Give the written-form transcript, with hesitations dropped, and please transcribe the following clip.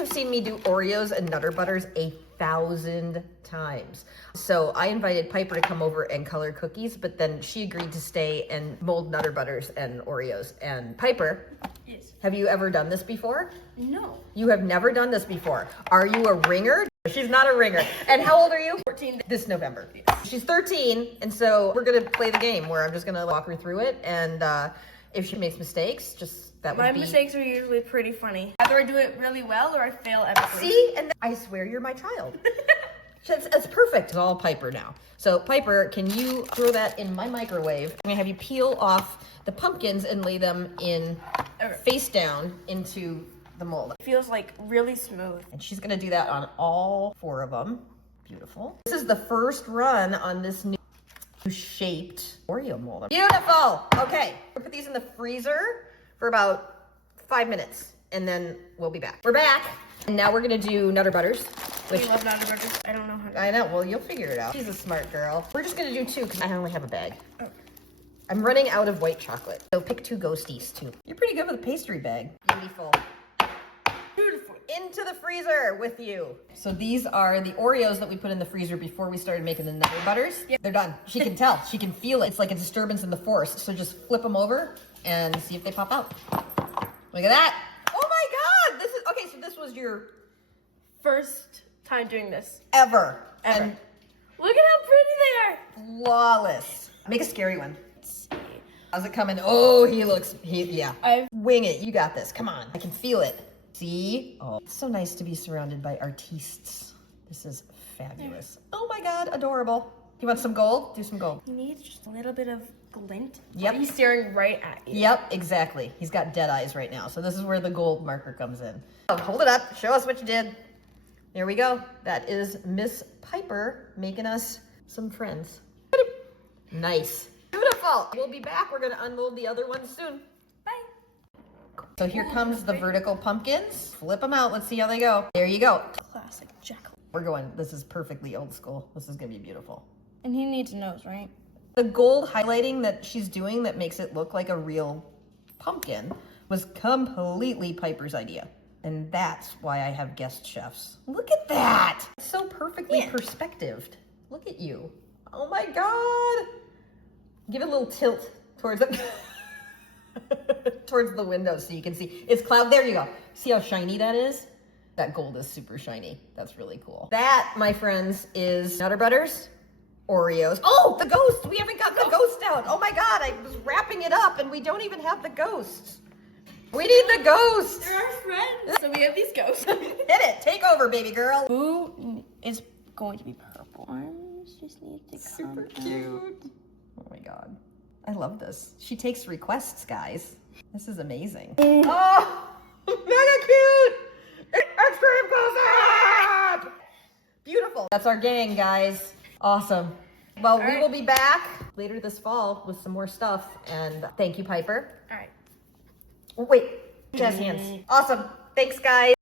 have seen me do Oreos and Nutter Butters 1,000 times. So I invited Piper to come over and color cookies, but then she agreed to stay and mold Nutter Butters and Oreos. And Piper, yes. Have you ever done this before? No. You have never done this before. Are you a ringer? She's not a ringer. And how old are you? 14. This November. She's 13, and so we're gonna play the game where I'm just gonna walk her through it, and if she makes mistakes, just that would My be... mistakes are usually pretty funny. Either I do it really well or I fail epically. See? And I swear you're my child. It's perfect. It's all Piper now. So Piper, can you throw that in my microwave? I'm gonna have you peel off the pumpkins and lay them in face down into the mold. It feels like really smooth. And she's gonna do that on all 4 of them. Beautiful. This is the first run on this new shaped Oreo mold. Beautiful. Okay, we'll put these in the freezer for about 5 minutes, and then we'll be back. We're back, and now we're gonna do Nutter Butters. Which I love Nutter Butters. I don't know how to. I know. Well, you'll figure it out. She's a smart girl. We're just gonna do 2 because I only have a bag. Oh. I'm running out of white chocolate, so pick 2 ghosties too. You're pretty good with a pastry bag. Beautiful. Beautiful. Into the freezer with you. So these are the Oreos that we put in the freezer before we started making the Nutter Butters. Yep. They're done. She can tell. She can feel it. It's like a disturbance in the force. So just flip them over and see if they pop out. Look at that. Oh my God. This is, okay, so this was your First time doing this. ever. Ever. And Look at how pretty they are. flawless. Make a scary one. Let's see. How's it coming? Oh, yeah. I've Wing it. You got this. Come on. I can feel it. See? Oh, it's so nice to be surrounded by artistes. This is fabulous. Oh my God, adorable. You want some gold? Do some gold. He needs just a little bit of glint. Yep. He's staring right at you. Yep, exactly. He's got dead eyes right now. So this is where the gold marker comes in. Oh, hold it up. Show us what you did. There we go. That is Miss Piper making us some friends. Nice. Beautiful. We'll be back. We're going to unmold the other ones soon. Bye. So here comes the vertical pumpkins. Flip them out. Let's see how they go. There you go. Classic Jekyll. We're going. This is perfectly old school. This is going to be beautiful. And he needs a nose, right? The gold highlighting that she's doing that makes it look like a real pumpkin was completely Piper's idea. And that's why I have guest chefs. Look at that. It's so perfectly perspectived. Look at you. Oh my God. Give it a little tilt towards it. Towards the window so you can see. It's cloud. There you go. See how shiny that is? That gold is super shiny. That's really cool. That, my friends, is Nutter Butters, Oreos. Oh, the ghost. We haven't got the ghost out. Oh my God. I was wrapping it up and we don't even have the ghosts. We need the ghosts. They're our friends. So we have these ghosts. Hit it. Take over, baby girl. Who is going to be purple? Arms just need to come Super cute. Oh my God. I love this. She takes requests, guys. This is amazing. Oh, mega cute. Extreme close-up. Beautiful. That's our gang, guys. Awesome. Well, we will be back later this fall with some more stuff. And thank you, Piper. All right. Oh, wait, jazz hands. Awesome. Thanks, guys.